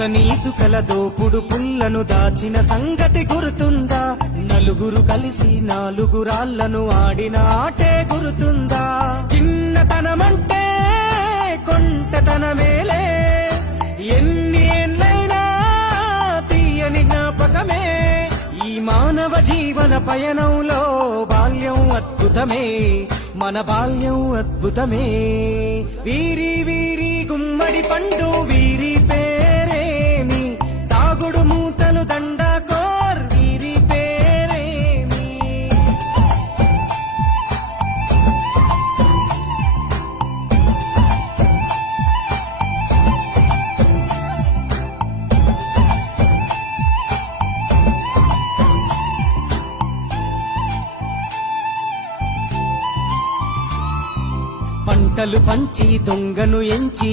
అతని ఇసుకల దోపుడు పుల్లను దాచిన సంగతి గుర్తుందా? నలుగురు కలిసి నాలుగురాళ్లను ఆడిన ఆటే గుర్తుందా? చిన్నతనమంటే కొంటతనమేలే, ఎన్ని ఏళ్ళైనా తీయని జ్ఞాపకమే. ఈ మానవ జీవన పయనంలో బాల్యం అద్భుతమే, మన బాల్యం అద్భుతమే. వీరి వీరి గుమ్మడి పండు వీరి పేరేమి, తాగుడు మూతలు దండాకోర్ వీరి పేరేమి. పంటలు పంచి దొంగను ఎంచి